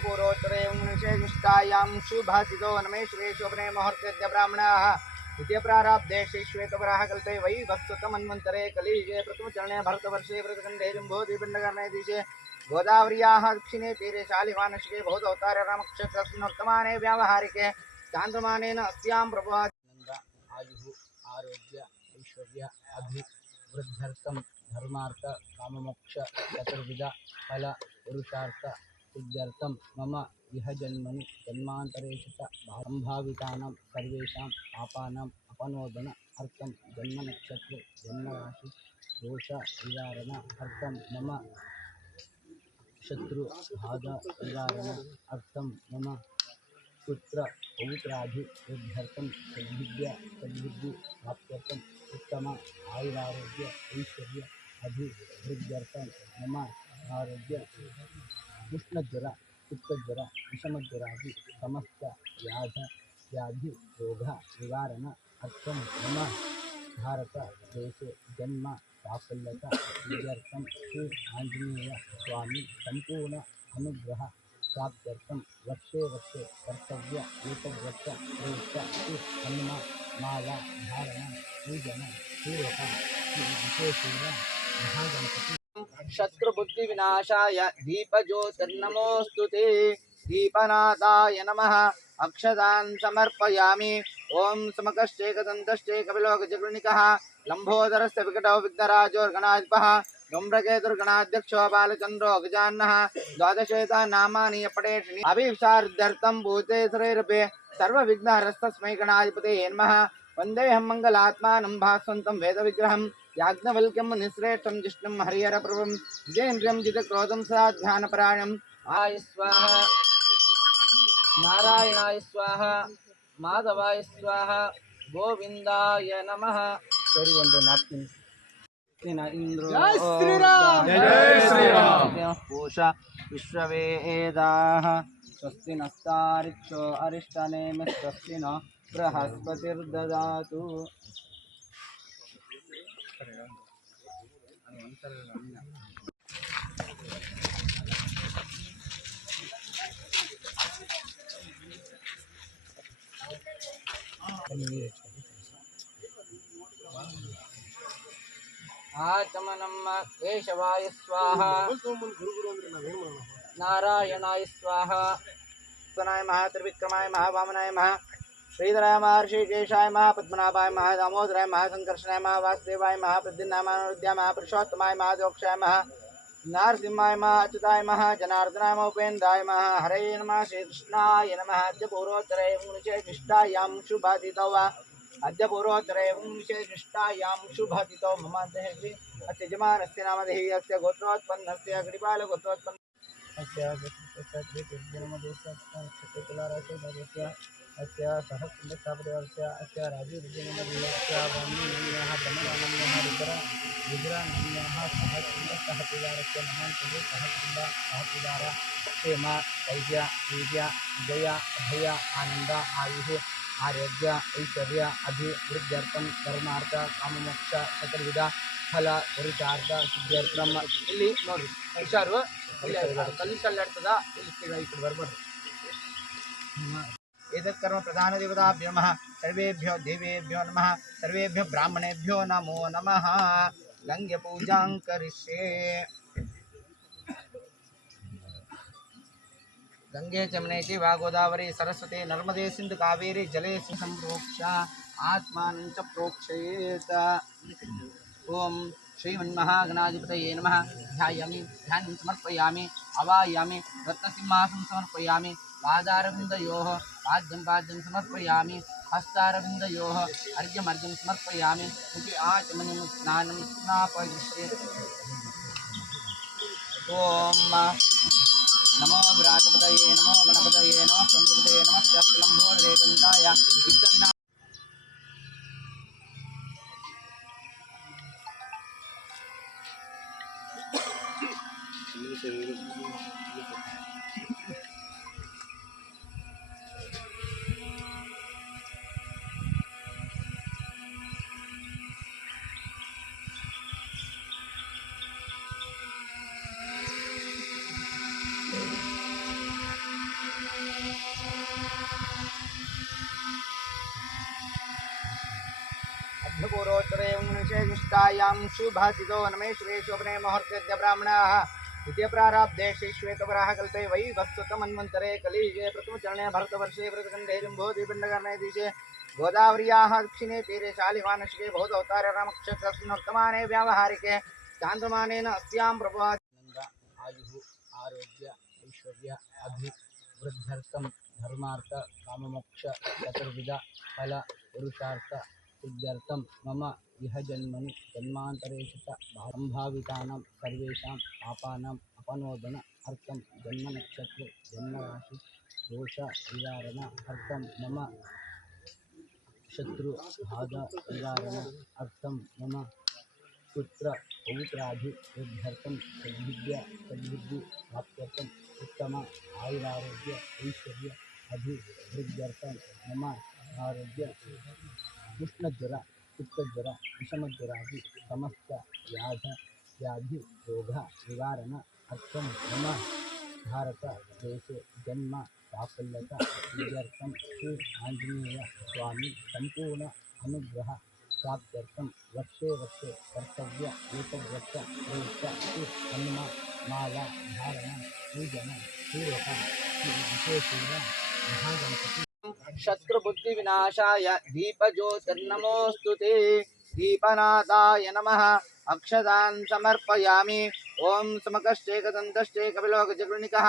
पूर्वोत्तरे निष्ठायां शुभासितो नमेश्वरे शोभने मुहूर्ते ब्राह्मणाः द्वितीय प्रारब्धे श्वेतवराह कल्पे वै वस्तुतमन्वन्तरे कलियुगे प्रथमचरणे भरतवर्षे व्रतखण्डे जम्बोद्विपिण्डकर्णे दिशे गोदावर्याः दक्षिणे तीरे शालिवानशिके बहुदवतारे रामक्षेत्रस्मिन् वर्तमाने व्यावहारिके चान्द्रमानेन अस्यां प्रभुवानन्द आयुः आरोग्य ऐश्वर्य अभिवृद्ध्यर्थं धर्मार्थ काममोक्ष चतुर्विध फल पुरुषार्थ सिद्ध्यर्थं मम इह जन्मनि जन्मान्तरेषु च सम्भावितानां सर्वेषां पापानाम् अपनोदन अर्थं जन्मनक्षत्रे जन्मराशि दोष निवारण अर्थं मम शत्रु बाधा निवारण अर्थं मम पुत्र पौत्राभिवृद्ध्यर्थं सद्बुद्धि प्राप्त्यर्थम् उत्तम आयुरारोग्य ऐश्वर्य अभिवृद्ध्यर्थं मम आरोग्य उष्णज्वर पित्तज्वर विषमज्वरादि समस्त व्याधि रोग निवारण अर्थं मम भारत देशे जन्म साफल्यता सिद्ध्यर्थं श्री आंजनेय स्वामी संपूर्ण अनुग्रह प्राप्त्यर्थं वर्षे वर्षे कर्तव्य एकव्रत प्रोक्त श्री हनुमान माला धारण पूजन पूर्वक विशेषेण महागणपति शत्रुबुद्धि विनाशाय दीपज्योतिर्नमोस्तुते दीपनाथाय नमः अक्षतान् समर्पयामि ओम समकश्चैकदन्तश्चै कपिलो गजगृणिकः लंबोदरस्य विकटो विघ्नराजोर्गणाधिपः गम्रकेतुर्गणाध्यक्षो बालचन्द्रो गजाननः द्वादशेता नामानि पठेत् अभिसार्ध्यर्थं भूते शरीरपे सर्वविघ्नहरस्तस्मै गणाधिपतये नमः वन्देऽहं मङ्गलात्मानं भास्वन्तं वेदविग्रहं याज्ञवल्क्यं निःश्रेष्ठं जिष्णुं हरिहरप्रभुं जितेन्द्रियं जितक्रोधं सदा ध्यानपरायणं आय स्वाहा नारायणाय स्वाहा माधवाय स्वाहा गोविंदाय नमः सरी ಒಂದು ನಾಪ್ಕಿನ್ इंद्रो जय श्री राम पूषा विश्ववेदाः स्वस्ति नस्तारिक्षो अरिष्टनेमि स्वस्ति न बृहस्पतिर्ददातु आचमनम केशवाय स्वाहा नारायणाय स्वाहा तनाय महा त्रिविक्रमाय महावामनाय महा श्रीधराय महर्षिकेशाय महा पद्मनाभाय महा दामोदराय महा संकर्षणाय महा वासुदेवाय महा प्रद्युम्नाय महा अनुरुद्धाय महा पुरुषोत्तमाय महा दोक्षाय महा नारसिंहाय महा अच्युताय महा जनार्दनाय महा उपेन्द्राय महा हरये नमः श्रीकृष्णाय नमः अद्य पूर्वोत्तरे निष्ठायां शुभादितौ अद्य पूर्वोत्तरे निष्ठायां शुभादितौ मम देहे अस्य यजमानस्य नामधेहि अस्य गोत्रोत्पन्नस्य कृपालगोत्रोत्पन्न अस्य सहस्रस्थापदेवस्य अस्य राजीवजनमस्य वाणीन्यः ब्रह्मणान्यः रुद्रान्यः सहस्रस्थापदेवस्य नमः सहस्रस्थापदेव क्षेम धैर्य वीर्य विजय अभय आनंद आयुः आरोग्य ऐश्वर्य अभिवृद्ध्यर्थं धर्मार्थ काममोक्ष चतुर्विध फल पुरुषार्थ सिद्ध्यर्थं ಇಲ್ಲಿ ನೋಡಿ ಹುಷಾರು ಕಲ್ಲಿಸಲ್ಲಾಡ್ತದ ಇಲ್ಲಿ ಈ ಕಡೆ ಬರ್ಬಾರ್ದು एतत् कर्म प्रधान देवताभ्यो नमः सर्वेभ्यो देवेभ्यो नमः सर्वेभ्यो ब्राह्मणेभ्यो नमो नमः लंघ्य पूजां करिष्ये गंगे जमुने चैव गोदावरी सरस्वती नर्मदे सिंधु कावेरी जले संप्रोक्ष आत्मानं च प्रोक्षयेत् ओम श्रीमन्महागणाधिपतये नमः ध्यायामि ध्यानं समर्पयामि अवायामि रत्नसिंहासनं समर्पयामि पादारविन्दयोः पाद्यं पाद्यं समर्पयामि हस्तारविन्दयोः अर्घ्यमर्घ्यं समर्पयामि मुखे आचमनं स्नानं स्नापयिष्ये ओम नमो विराटपतये नमो गणपतये नमः संस्कृते नमः लंबोदरे गन्धाय अभ्यपूर्वोत्तरे निषेधिष्ठायां शुभासितो नमेश्वरे शोभने मुहूर्ते ब्राह्मणाः द्वितीय प्रारब्धे श्वेतवराह कल्पे वै वस्तुतमन्वन्तरे कलियुगे प्रथमचरणे भरतवर्षे व्रतखण्डे जम्बोद्वीपण्डकर्णे दिशे गोदावर्याः दक्षिणे तीरे शालिवानशिके बौद्धवतारे रामक्षेत्रस्मिन् वर्तमाने व्यावहारिके चान्द्रमानेन अस्यां प्रभानन्द आयुः आरोग्य ऐश्वर्य अभिवृद्ध्यर्थं धर्मार्थ काममोक्ष चतुर्विध फल पुरुषार्थ सिद्ध्यर्थं मम इह जन्मनि जन्मान्तरेषु च सम्भावितानां सर्वेषां पापानाम् अपनोदन अर्थं जन्मनक्षत्रे जन्मराशि दोष निवारण अर्थं मम शत्रु बाधा निवारण अर्थं मम पुत्र पौत्राभिवृद्ध्यर्थं सद्बुद्धि प्राप्त्यर्थं उत्तम आयुरारोग्य ऐश्वर्य अभिवृद्ध्यर्थं मम आरोग्य उष्णज्वर पित्तज्वर विषमज्वरादि समस्त व्याधि रोग निवारण अर्थं मम भारत देशे जन्म साफल्यता सिद्ध्यर्थं श्री आंजनेय स्वामी संपूर्ण अनुग्रह प्राप्त्यर्थं वर्षे वर्षे कर्तव्य एकव्रत प्रयुक्त श्री हनुमान माला धारण पूजन पूर्वक श्री विशेषेण महागणपति शत्रुबुद्धि विनाशाय दीपज्योतिर्नमोस्तुते दीपनाथाय नमः अक्षतान् समर्पयामि ओम समकश्चैकदन्तश्चै कपिलो गजगृणिकः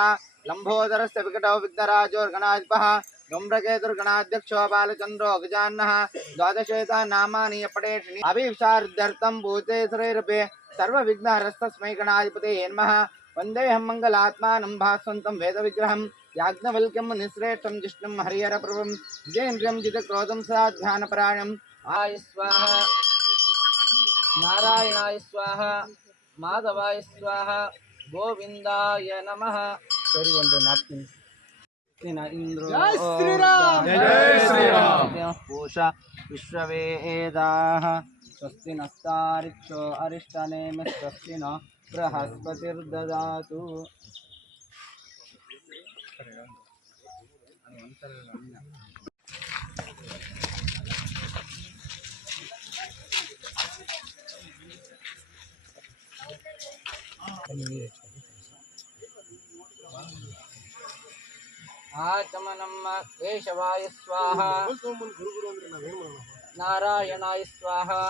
लम्बोदरस्य विकटो विघ्नराजोर्गणाधिपः गम्भ्रकेतुर्गणाध्यक्षो बालचन्द्रो गजाननः द्वादशेतानामानि पठेत् अभिशार्ध्यर्थं भूते सर्वैरपि सर्वविघ्नहरस्तस्मै गणाधिपते नमः वन्देऽहं मङ्गलात्मानं भास्वन्तं वेदविग्रहं याज्ञवल्क्यं निःश्रेष्ठं जिष्णुं हरिहरप्रभुं जितेन्द्रियं जितक्रोधं सदा ध्यानपरायणम् आय स्वाहा नारायणाय स्वाहा माधवाय स्वाहा गोविंदाय नमः सरी ಒಂದು ನಾಪ್ಕಿನ್ इंद्रो जय श्री राम पूषा विश्ववेदाः स्वस्ति नस्तारिक्षो अरिष्टनेमि स्वस्ति न बृहस्पतिर्ददातु आचमनम केशवाय स्वाहा नारायणाय स्वाहा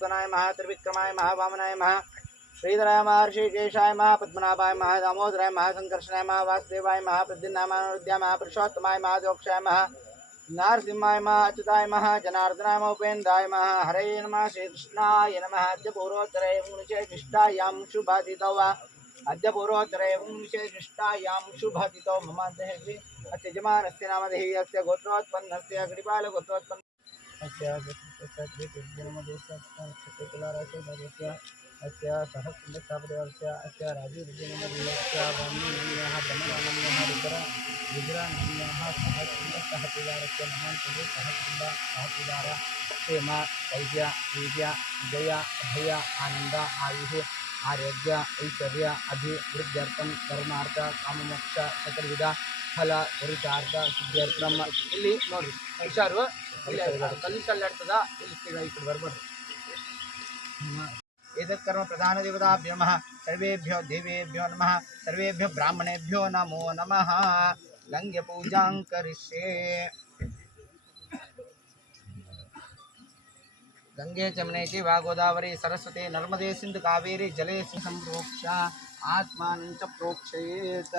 तनाय महा त्रिविक्रमाय महा वामनाय महा श्रीधराय महा ऋषिकेशाय महा पद्मनाभाय महा दामोदराय महा संकर्षणाय महा वासुदेवाय महा प्रद्युम्नाय महा अनिरुद्धाय महा पुरुषोत्तमाय महा दोक्षाय महा नारसिंहाय महा अच्युताय महा जनार्दनाय महा उपेन्द्राय महा हरये नमः श्रीकृष्णाय नमः अद्य पूर्वोत्तरे निष्ठायां शुभादितो वा अद्य पूर्वोत्तरे निष्ठायां शुभादितो मम देहे अस्य यजमानस्य नामधेहि अस्य गोत्रोत्पन्नस्य कृपालगोत्रोत्पन्न अस्य अस्य सहस्रस्थापदेवस्य अस्य राजीवनमस्य ब्रह्मण्यः ब्रह्मणाम्यः रुद्रानाम्यः सहस्रस्थापदेवस्य नमः सहस्रस्थापदेव क्षेम धैर्य वीर्य विजय अभय आनंद आयुः आरोग्य ऐश्वर्य अभिवृद्ध्यर्थं धर्मार्थ काममोक्ष चतुर्विध फल पुरुषार्थ सिद्ध्यर्थं ಇಲ್ಲಿ ನೋಡಿ ಹುಷಾರು ಇಲ್ಲಿ ಕಲ್ಲಿಸಲ್ಲಾಡ್ತದ ಇಲ್ಲಿ ಈ ಕಡೆ ಬರ್ಬಾರ್ದು एतत् कर्म प्रधान देवताभ्यो नमः सर्वेभ्यो देवेभ्यो नमः सर्वेभ्यो ब्राह्मणेभ्यो नमो नमः गंगे पूजां करिष्ये गंगे जमुने चैव गोदावरी सरस्वती नर्मदे सिंधु कावेरी जले संप्रोक्ष आत्मानं च प्रोक्षयेत्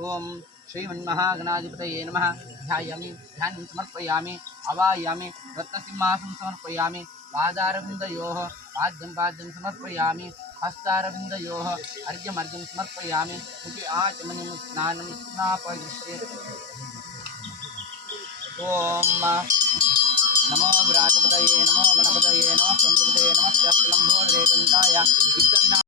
ओम श्रीमन्महागणाधिपतये नमः ध्यायामि ध्यानं समर्पयामि अवायामि रत्नसिंहासनं समर्पयामि पादारविन्दयोः पाद्यं समर्पयामि हस्तारविन्दयोः अर्घ्यं समर्पयामि मुखे आचमनं स्नानं स्नापयिष्ये ओम नमो व्रातपतये नमो गणपतये